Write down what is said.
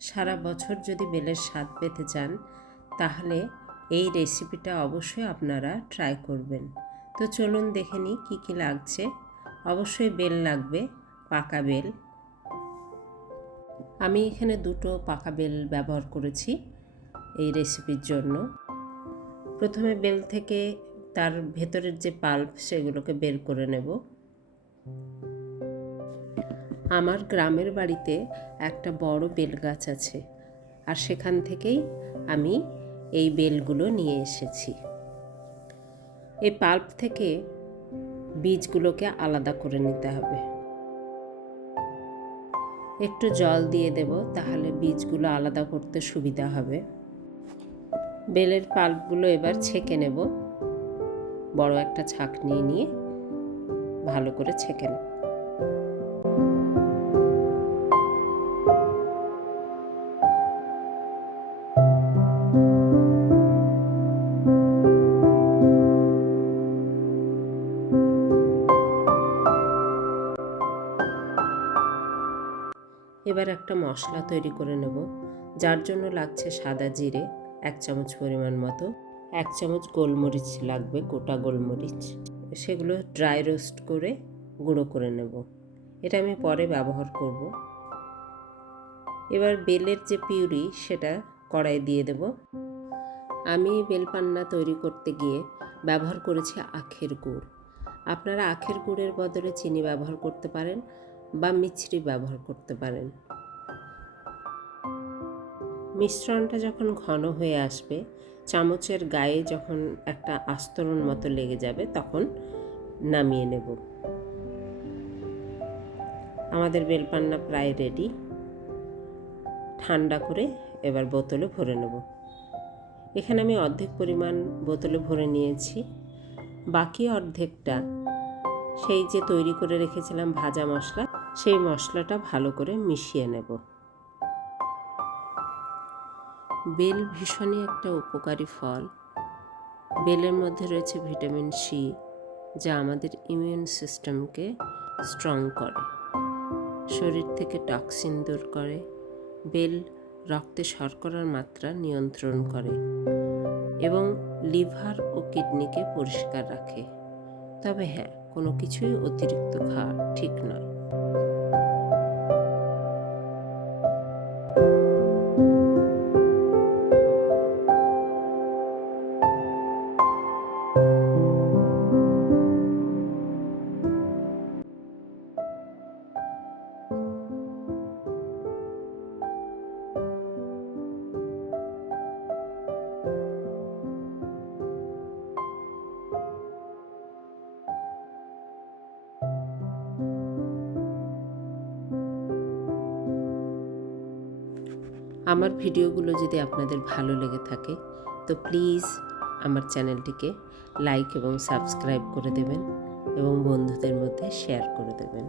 সারা বছর যদি বেলের স্বাদ পেতে চান তাহলে এই রেসিপিটা অবশ্যই আপনারা ট্রাই করবেন। তো চলুন দেখে নিই কী কী লাগছে। অবশ্যই বেল লাগবে, পাকা বেল। আমি এখানে 2টো পাকা বেল ব্যবহার করেছি এই রেসিপির জন্য। প্রথমে বেল থেকে তার ভেতরের যে পাল্প সেগুলোকে বের করে নেব। আমার গ্রামের বাড়িতে একটা বড় বেল গাছ আছে, আর সেখান থেকেই আমি এই বেলগুলো নিয়ে এসেছি। এই পাল্প থেকে বীজগুলোকে আলাদা করে নিতে হবে। একটু জল দিয়ে দেব, তাহলে বীজগুলো আলাদা করতে সুবিধা হবে। বেলের পাল্পগুলো এবার ছেঁকে নেব। বড় একটা ছাঁকনি নিয়ে ভালো করে ছেঁকে নেব। এবার একটা মশলা তৈরি করে নেব, যার জন্য লাগছে সাদা জিরে 1 চামচ পরিমাণ মতো, 1 চামচ গোলমরিচ লাগবে, গোটা গোলমরিচ। সেগুলো ড্রাই রোস্ট করে গুঁড়ো করে নেব। এটা আমি পরে ব্যবহার করব। এবার বেলের যে পিউরি সেটা কড়াই দিয়ে দেব। আমি বেলপান্না তৈরি করতে গিয়ে ব্যবহার করেছি আখের গুড়। আপনারা আখের গুড়ের বদলে চিনি ব্যবহার করতে পারেন বা মিছরি ব্যবহার করতে পারেন। মিশ্রণটা যখন ঘন হয়ে আসবে, চামচের গায়ে যখন একটা আস্তরণ মতো লেগে যাবে, তখন নামিয়ে নেব। আমাদের বেলপান্না প্রায় রেডি। ঠান্ডা করে এবার বোতলে ভরে নেব। এখানে আমি অর্ধেক পরিমাণ বোতলে ভরে নিয়েছি। বাকি অর্ধেকটা সেই যে তৈরি করে রেখেছিলাম ভাজা মশলা, সেই মশলাটা ভালো করে মিশিয়ে নেব। বেল ভীষণই একটা উপকারী ফল। বেলের মধ্যে রয়েছে ভিটামিন সি, যা আমাদের ইমিউন সিস্টেমকে স্ট্রং করে, শরীর থেকে টক্সিন দূর করে। বেল রক্তে শর্করার মাত্রা নিয়ন্ত্রণ করে এবং লিভার ও কিডনিকে পরিষ্কার রাখে। তবে হ্যাঁ, কোনো কিছুই অতিরিক্ত খাওয়া ঠিক নয়। আমার ভিডিওগুলো যদি আপনাদের ভালো লেগে থাকে তো প্লিজ আমার চ্যানেলটিকে লাইক এবং সাবস্ক্রাইব করে দেবেন এবং বন্ধুদের মধ্যে শেয়ার করে দেবেন।